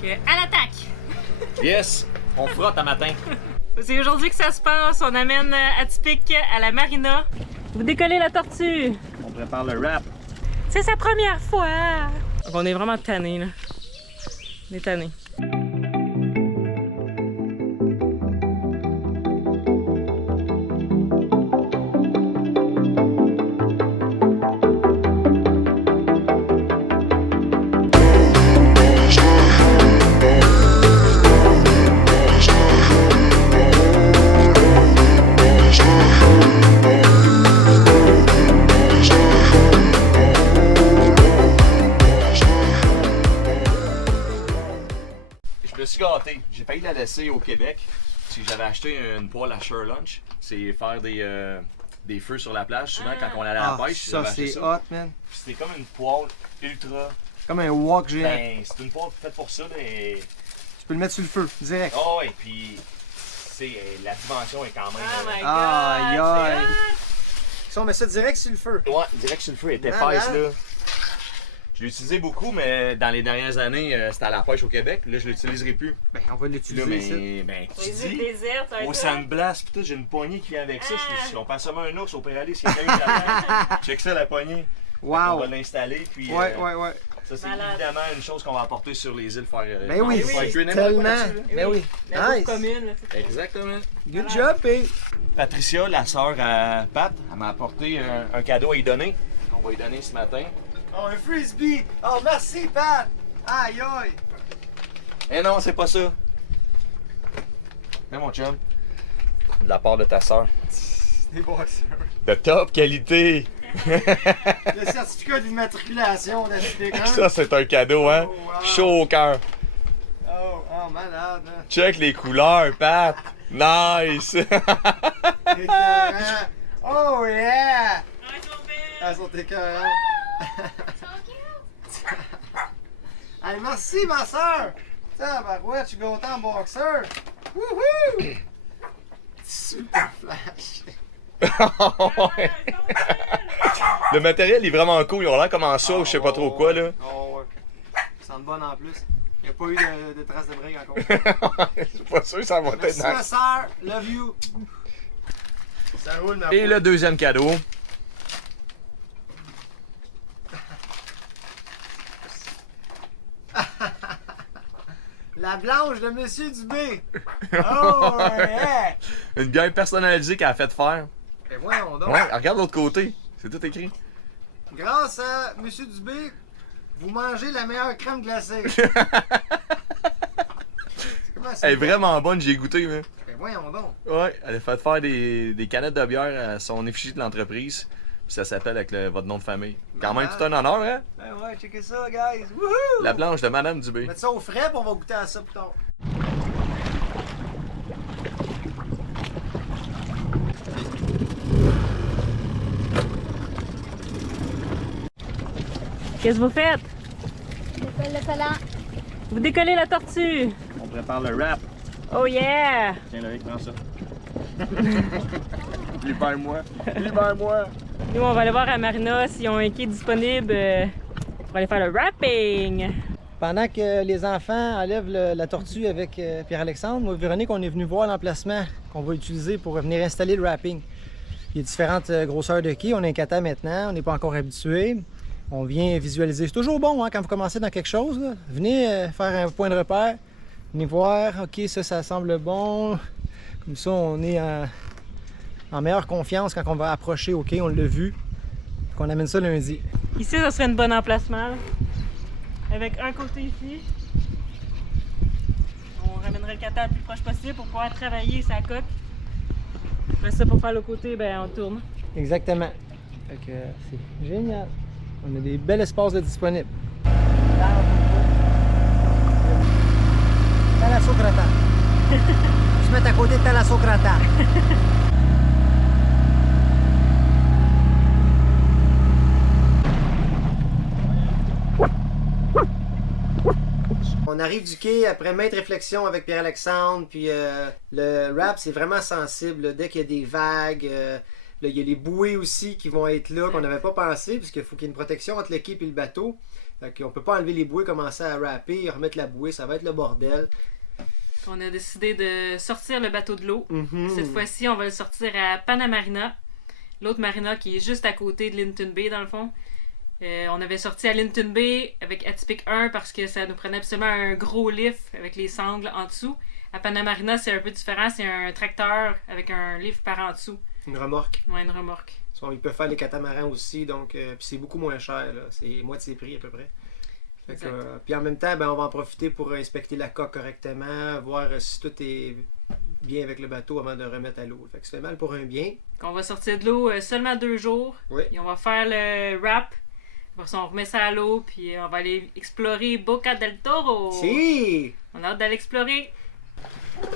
Que à l'attaque! Yes! On frotte à matin. C'est aujourd'hui que ça se passe. On amène Atypique à la marina. Vous décollez la tortue. On prépare le wrap. C'est sa première fois. Donc on est vraiment tannés là. On est tannés. Je me suis gâté. J'ai failli la laisser au Québec. Si j'avais acheté une poêle à Sure Lunch, c'est faire des feux sur la plage. Souvent, quand on allait à la pêche, ça j'avais acheté c'est ça. hot, man. Puis c'était comme une poêle ultra. Comme un wok géant. Ben, c'est une poêle faite pour ça. Là, et... Tu peux le mettre sur le feu, direct. Oh, et puis, la dimension est quand même. Oh my god! Aïe, aïe. c'est hot. Si on met ça direct sur le feu. Ouais, direct sur le feu, elle était Malade. épaisse là. Je l'ai utilisé beaucoup, mais dans les dernières années, c'était à la pêche au Québec. Là, je l'utiliserai plus. Ben, on va Là, l'utiliser ici. mais, ben, tu Les îles dis, désertes, ça va au être Sandblast, pis tout, j'ai une poignée qui vient avec ça. Ah. On pense seulement un ours au Péralis, il y a quelqu'un qui l'attend. Check ça, la poignée. On Wow. va l'installer, puis Ouais, ouais, ouais. ça, c'est Malade. évidemment une chose qu'on va apporter sur les îles. Faire, Ben oui, faire cuire n'importe quoi tellement. là-dessus, là. Ben oui. La bouffe Nice. commune. Là, c'est ça. Exactement. Good job, P. Patricia, la sœur à Pat, elle m'a apporté un cadeau à y donner. On va y donner ce matin. Oh, un frisbee. Oh, merci, Pat. Aïe, aïe. Eh non, c'est pas ça. Mais mon chum, de la part de ta sœur. Des boxeurs. De top qualité. Le certificat d'immatriculation d'Atypique, hein? Ça, c'est un cadeau, hein? Oh, wow. Chaud au cœur. Oh, malade, hein? Check les couleurs, Pat. Nice. Écœurant. Oh, yeah! Ah, ils sont belles. Elles sont écœurantes. Hey, merci, ma soeur! Tabarouette, je suis content, boxeur! Wouhou! Super flash! Ouais. Le matériel est vraiment cool. Ils ont l'air comme en ça ou je sais pas trop quoi, là. Oh, ouais. Ça sent bonne en plus. Il n'y a pas eu de traces de briques encore. Je suis pas sûr que ça va être Merci, ma nice. soeur! Love you! Ça roule, ma Et poule. le deuxième cadeau. La blanche de Monsieur Dubé! Oh, yeah! Une bière personnalisée qu'elle a fait faire. Et voyons donc! Ouais, regarde l'autre côté. C'est tout écrit. Grâce à Monsieur Dubé, vous mangez la meilleure crème glacée. Comment ça? Elle est vraiment bonne, j'ai goûté, mais. Ben voyons donc. Ouais, elle a fait faire des canettes de bière à son effigie de l'entreprise. Puis ça s'appelle avec votre nom de famille. Quand même tout un honneur, hein? Ben ouais, checkez ça, guys. Wouhou! La blanche de Madame Dubé. Mettre ça au frais, puis on va goûter à ça plus tard. Qu'est-ce que vous faites? Le collant. Vous décollez la tortue. On prépare le wrap. Oh yeah! Tiens, Loïc, prends ça. Libère-moi. Libère-moi. Nous, on va aller voir à Marina s'ils ont un quai disponible pour aller faire le wrapping. Pendant que les enfants enlèvent la tortue avec Pierre-Alexandre, moi et Véronique, on est venu voir l'emplacement qu'on va utiliser pour venir installer le wrapping. Il y a différentes grosseurs de quais. On a un kata maintenant, on n'est pas encore habitué. On vient visualiser. C'est toujours bon hein, quand vous commencez dans quelque chose. Là. Venez faire un point de repère. Venez voir, ok, ça semble bon. Comme ça, on est en meilleure confiance quand on va approcher, ok, on l'a vu. Qu'on amène ça lundi. Ici, ça serait un bon emplacement. Là. Avec un côté ici. On ramènerait le kata le plus proche possible pour pouvoir travailler sa coque. Après ça, pour faire le côté, ben on tourne. Exactement. Fait que c'est génial. On a des bels espaces de disponibles. Talassocrata. Tu te mets à côté de Talassocrata. On arrive du quai après maintes réflexions avec Pierre-Alexandre, puis le wrap c'est vraiment sensible. Là. Dès qu'il y a des vagues, là, il y a les bouées aussi qui vont être là, qu'on n'avait pas pensé, puisqu'il faut qu'il y ait une protection entre le quai et le bateau. Fait qu'on peut pas enlever les bouées, commencer à rapper, remettre la bouée, ça va être le bordel. On a décidé de sortir le bateau de l'eau. Mhm. Cette fois-ci, on va le sortir à Panamarina. L'autre marina qui est juste à côté de Linton Bay, dans le fond. On avait sorti à Linton Bay avec Atypique 1 parce que ça nous prenait absolument un gros lift avec les sangles en dessous. À Panamarina, c'est un peu différent. C'est un tracteur avec un lift par en dessous. Une remorque. Ouais, une remorque. Ils peuvent faire les catamarans aussi, donc puis c'est beaucoup moins cher, là. C'est moitié prix à peu près. Fait que, puis en même temps, ben, on va en profiter pour inspecter la coque correctement, voir si tout est bien avec le bateau avant de remettre à l'eau. Fait que ça fait mal pour un bien. On va sortir de l'eau seulement 2 jours. Oui. Et on va faire le wrap. Après ça, on remet ça à l'eau, puis on va aller explorer Boca del Toro. Si! On a hâte d'aller explorer.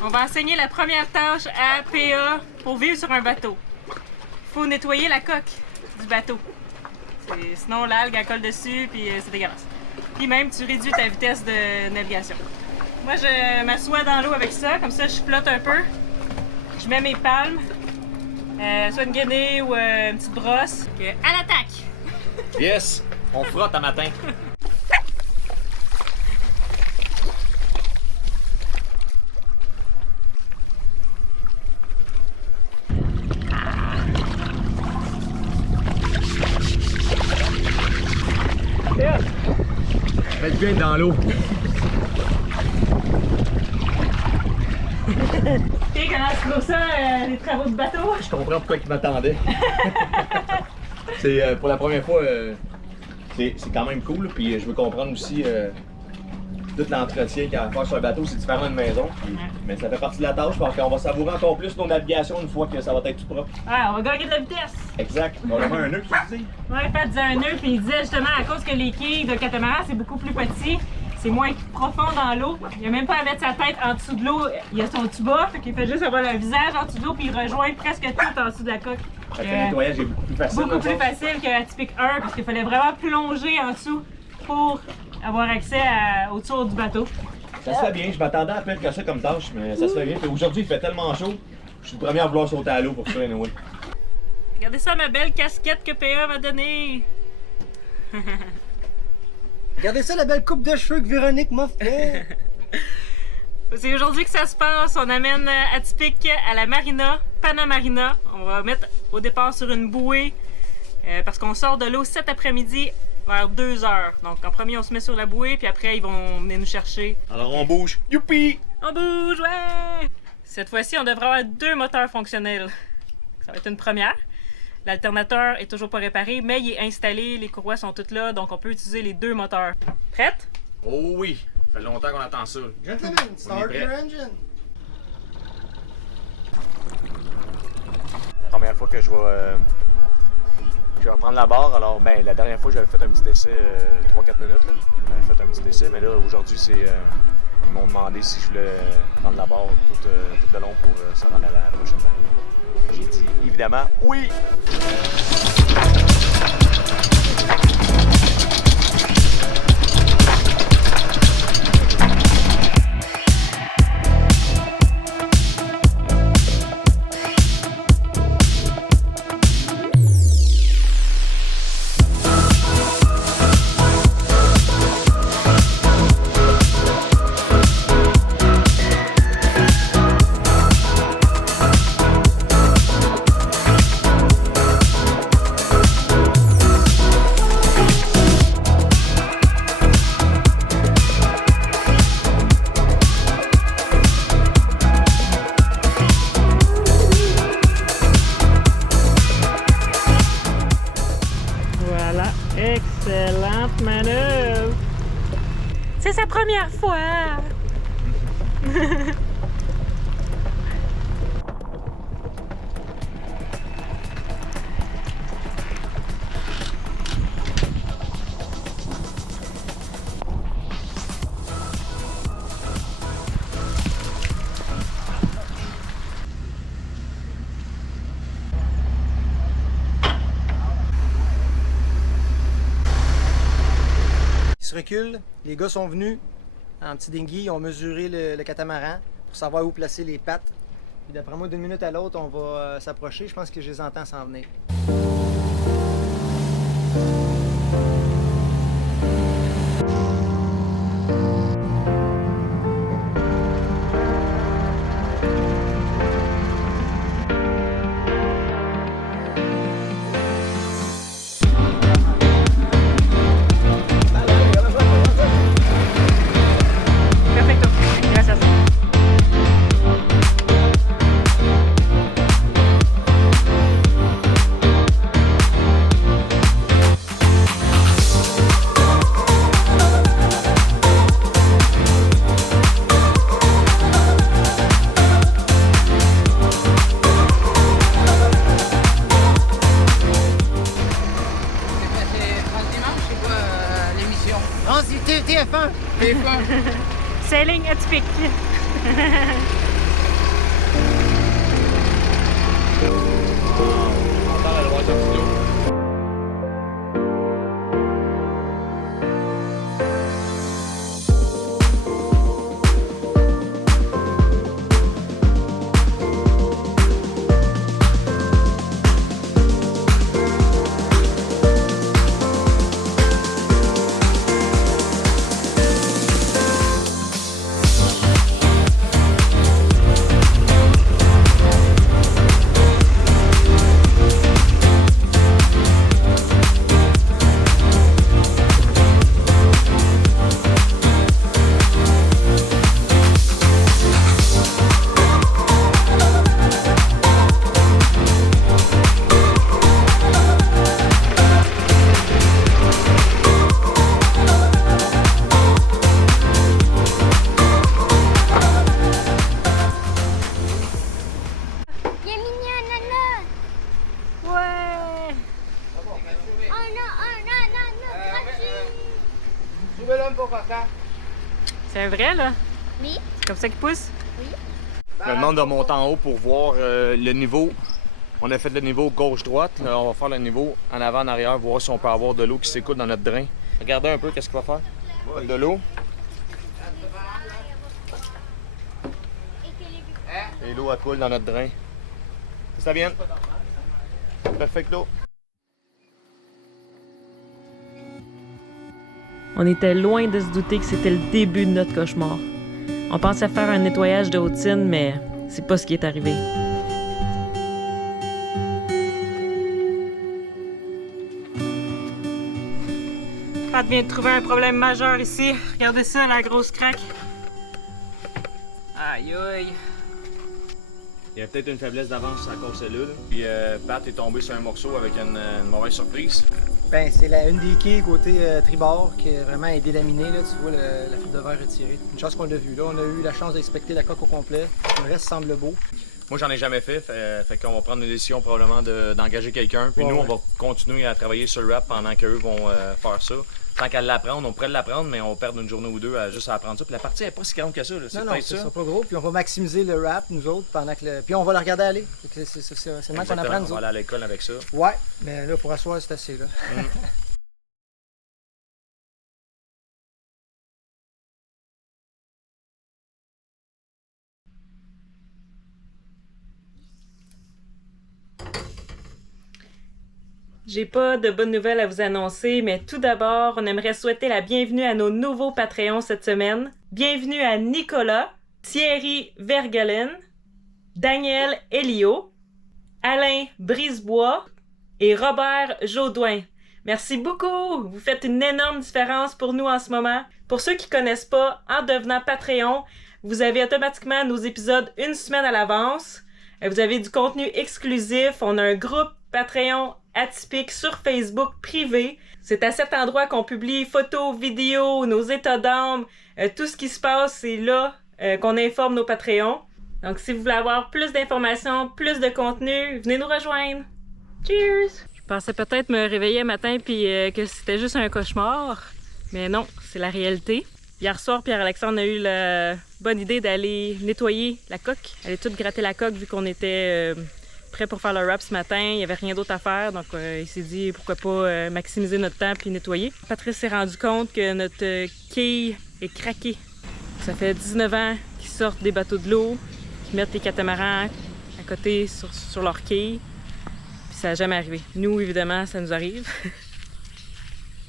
On va enseigner la première tâche à PA pour vivre sur un bateau. Il faut nettoyer la coque du bateau. Sinon, l'algue, elle colle dessus, puis c'est dégueulasse. Puis même, tu réduis ta vitesse de navigation. Moi, je m'assois dans l'eau avec ça, comme ça, je flotte un peu. Je mets mes palmes, soit une guenille ou une petite brosse. À l'attaque! Yes! On frotte à matin. Faites bien dans l'eau. Et comment tu trouves ça, les travaux de bateau? Je comprends pourquoi il m'attendait. C'est pour la première fois, c'est quand même cool. Puis je veux comprendre aussi tout l'entretien qu'il y a à faire sur un bateau. C'est différent d'une maison. Puis, mais ça fait partie de la tâche parce qu'on va savourer encore plus nos navigations une fois que ça va être tout propre. Ouais, on va gagner de la vitesse. Exact. On va avoir un nœud qui se dit. Ouais, Pat disait un nœud, puis il disait justement à cause que les quilles de catamaran, c'est beaucoup plus petit, c'est moins profond dans l'eau. Il a même pas à mettre sa tête en dessous de l'eau. Il a son tuba, fait qu'il fait juste avoir le visage en dessous de l'eau, puis il rejoint presque tout en dessous de la coque. Fait que le nettoyage est beaucoup plus facile. Beaucoup plus facile que Atypique 1, parce qu'il fallait vraiment plonger en dessous pour avoir accès au tour du bateau. Ça se fait bien. Je m'attendais à pire que ça comme tâche, mais ça se fait bien. Puis aujourd'hui, il fait tellement chaud, je suis le premier à vouloir sauter à l'eau pour ça, anyway. Regardez ça, ma belle casquette que PA m'a donnée. Regardez ça, la belle coupe de cheveux que Véronique m'a fait! C'est aujourd'hui que ça se passe. On amène Atypique à la marina, Panamarina. On va mettre au départ sur une bouée parce qu'on sort de l'eau cet après-midi vers 2 heures. Donc en premier, on se met sur la bouée, puis après, ils vont venir nous chercher. Alors on bouge. Youpi! On bouge, ouais! Cette fois-ci, on devrait avoir 2 moteurs fonctionnels. Ça va être une première. L'alternateur est toujours pas réparé, mais il est installé, les courroies sont toutes là, donc on peut utiliser les 2 moteurs. Prête? Oh oui! Ça fait longtemps qu'on attend ça. Gentlemen, start your engine! Première fois que je vais prendre la barre. Alors, ben, la dernière fois, j'avais fait un petit essai 3-4 minutes. Là. J'avais fait un petit essai, mais là, aujourd'hui, ils m'ont demandé si je voulais prendre la barre tout le long pour se rendre à la prochaine marine. J'ai dit évidemment oui! Voilà, excellente manœuvre! C'est sa première fois! Ils se reculent, les gars sont venus en petit dinghy, ils ont mesuré le catamaran pour savoir où placer les pattes. Puis d'après moi, d'une minute à l'autre, on va s'approcher. Je pense que je les entends s'en venir. Sailing atypique. Il y a mini ananas. Ouais! Ananas gratuit. C'est un vrai, là? Oui. C'est comme ça qu'il pousse? Je me demande de monter en haut pour voir le niveau. On a fait le niveau gauche-droite. Là, on va faire le niveau en avant, en arrière, voir si on peut avoir de l'eau qui s'écoule dans notre drain. Regardez un peu qu'est-ce qu'il va faire. De l'eau. Et l'eau, elle coule dans notre drain. Ça vient. Perfecto. On était loin de se douter que c'était le début de notre cauchemar. On pensait faire un nettoyage de hautine, mais c'est pas ce qui est arrivé. Pat vient de trouver un problème majeur ici. Regardez ça, la grosse craque. Aïe aïe. Il y a peut-être une faiblesse d'avance à cause de celle-là. Puis Pat est tombé sur un morceau avec une mauvaise surprise. Ben, c'est une des quilles côté tribord qui a vraiment est délaminée. Là, tu vois la fibre de verre retirée. Une chance qu'on l'a vu. Là, on a eu la chance d'inspecter la coque au complet. Le reste semble beau. Moi, j'en ai jamais fait. Fait qu'on va prendre une décision probablement d'engager quelqu'un. Puis nous, on va continuer à travailler sur le wrap pendant qu'eux vont faire ça. Tant qu'à l'apprendre, on pourrait l'apprendre, mais on va perdre une journée ou deux à juste apprendre ça. Puis la partie n'est pas si grande que ça. C'est peut-être ce ça. sera pas gros. Puis on va maximiser le wrap, nous autres, pendant que puis on va le regarder aller. C'est le même qu'on apprend, nous On va autres. aller à l'école avec ça. Ouais, mais là, pour asseoir, c'est assez, là. J'ai pas de bonnes nouvelles à vous annoncer, mais tout d'abord, on aimerait souhaiter la bienvenue à nos nouveaux Patreons cette semaine. Bienvenue à Nicolas, Thierry Vergelen, Daniel Elio, Alain Brisebois et Robert Jaudoin. Merci beaucoup! Vous faites une énorme différence pour nous en ce moment. Pour ceux qui connaissent pas, en devenant Patreon, vous avez automatiquement nos épisodes une semaine à l'avance. Vous avez du contenu exclusif. On a un groupe Patreon atypique sur Facebook privé. C'est à cet endroit qu'on publie photos, vidéos, nos états d'âme, tout ce qui se passe, c'est là qu'on informe nos Patreons. Donc si vous voulez avoir plus d'informations, plus de contenu, venez nous rejoindre. Cheers! Je pensais peut-être me réveiller un matin puis que c'était juste un cauchemar, mais non, c'est la réalité. Hier soir, Pierre-Alexandre a eu la bonne idée d'aller nettoyer la coque. Aller tout gratter la coque vu qu'on était prêt pour faire le wrap ce matin. Il n'y avait rien d'autre à faire, donc il s'est dit pourquoi pas maximiser notre temps puis nettoyer. Patrice s'est rendu compte que notre quille est craquée. Ça fait 19 ans qu'ils sortent des bateaux de l'eau, qu'ils mettent les catamarans à côté sur leur quille. Puis ça n'a jamais arrivé. Nous, évidemment, ça nous arrive.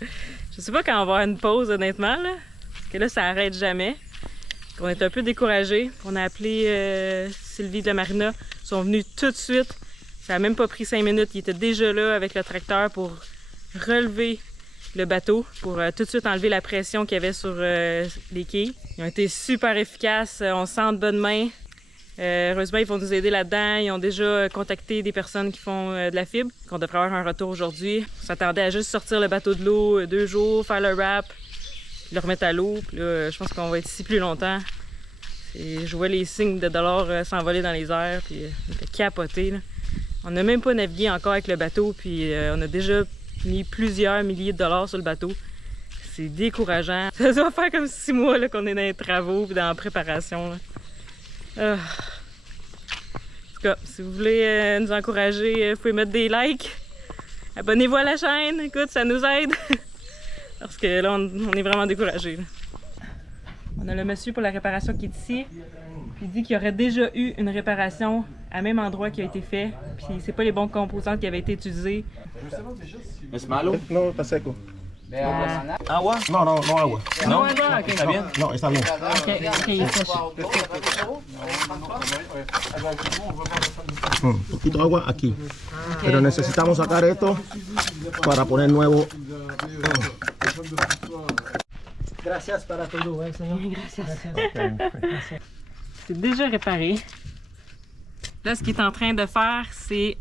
Je sais pas quand on va avoir une pause, honnêtement, là. Parce que là, ça arrête jamais. On est un peu découragés. On a appelé Sylvie de la Marina. Ils sont venus tout de suite. Ça n'a même pas pris 5 minutes. Ils étaient déjà là avec le tracteur pour relever le bateau, pour tout de suite enlever la pression qu'il y avait sur les quilles. Ils ont été super efficaces. On sent de bonnes mains. Heureusement, ils vont nous aider là-dedans. Ils ont déjà contacté des personnes qui font de la fibre. On devrait avoir un retour aujourd'hui. On s'attendait à juste sortir le bateau de l'eau 2 jours, faire le wrap, le remettre à l'eau. Puis là, je pense qu'on va être ici plus longtemps. Et je vois les signes de dollars s'envoler dans les airs, puis on était capotés, là. On n'a même pas navigué encore avec le bateau, puis on a déjà mis plusieurs milliers de dollars sur le bateau. c'est décourageant. Ça doit faire comme 6 mois là, qu'on est dans les travaux et dans la préparation. Là. En tout cas, si vous voulez nous encourager, vous pouvez mettre des likes. Abonnez-vous à la chaîne, écoute, ça nous aide. Parce que là, on est vraiment découragés. On a le monsieur pour la réparation qui est ici. Puis il dit qu'il y aurait déjà eu une réparation à même endroit qui a été fait. Puis c'est pas les bons composants qui avaient été utilisés. ¿Es malo? No, está seco. ¿Agua? No, no, no agua. No, agua, ok. ¿Está bien? No, está bien. Un poquito de agua aquí. Pero necesitamos sacar esto para poner nuevo. Gracias para todo, ¿eh, señor? Gracias. C'est déjà réparé. Là, ce qu'il est en train de faire, c'est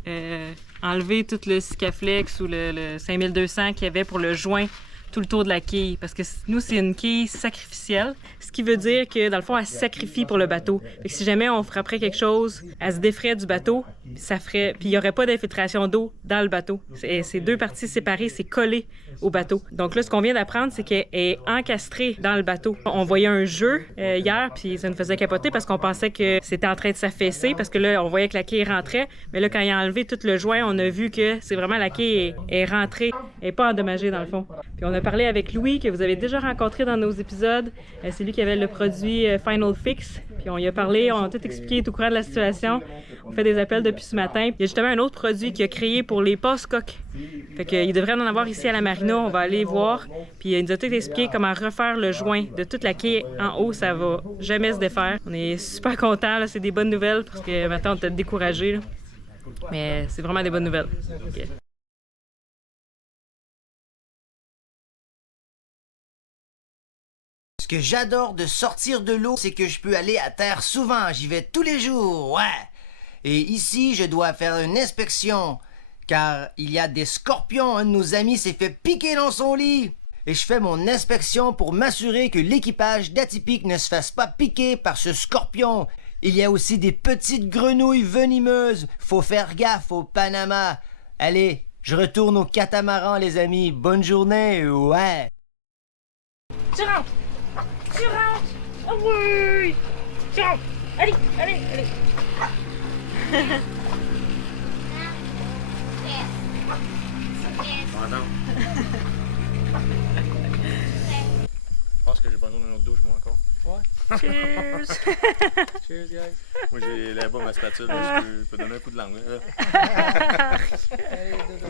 enlever tout le Sikaflex ou le 5200 qu'il y avait pour le joint tout le tour de la quille. Parce que nous, c'est une quille sacrificielle. Ce qui veut dire que, dans le fond, elle se sacrifie pour le bateau. Fait que si jamais on frapperait quelque chose, elle se défrait du bateau, ça ferait... Puis il n'y aurait pas d'infiltration d'eau dans le bateau. C'est deux parties séparées, c'est collé au bateau. Donc là, ce qu'on vient d'apprendre, c'est qu'elle est encastrée dans le bateau. On voyait un jeu hier, puis ça nous faisait capoter parce qu'on pensait que c'était en train de s'affaisser, parce que là, on voyait que la quille rentrait. Mais là, quand il a enlevé tout le joint, on a vu que c'est vraiment la quille est rentrée, elle n'est pas endommagée dans le fond. Puis on a parlé avec Louis, que vous avez déjà rencontré dans nos épisodes. C'est lui qui avait le produit Final Fix. Puis on y a parlé, on a tout expliqué, tout au courant de la situation. On fait des appels depuis ce matin. Il y a justement un autre produit qu'il a créé pour les passe-coques. Fait qu'il devrait en avoir ici à la marina. On va aller voir. Puis il nous a tout expliqué comment refaire le joint de toute la quille en haut. Ça va jamais se défaire. On est super contents. C'est des bonnes nouvelles parce que maintenant on était découragés. Mais c'est vraiment des bonnes nouvelles. Okay. Ce que j'adore de sortir de l'eau, c'est que je peux aller à terre souvent. J'y vais tous les jours, ouais. Et ici, je dois faire une inspection, car il y a des scorpions. Un de nos amis s'est fait piquer dans son lit. Et je fais mon inspection pour m'assurer que l'équipage d'Atypique ne se fasse pas piquer par ce scorpion. Il y a aussi des petites grenouilles venimeuses. Faut faire gaffe au Panama. Allez, je retourne au catamaran, les amis. Bonne journée, ouais. Tu rentres! Tu rentres! Oh oui! Tu rentres! Allez, allez, allez! Je pense que j'ai besoin d'une autre douche, moi, encore. Ouais. Cheers! Cheers, guys. Moi, j'ai là-bas ma spatule, là, je peux donner un coup de langue. Là. Allez, dodo.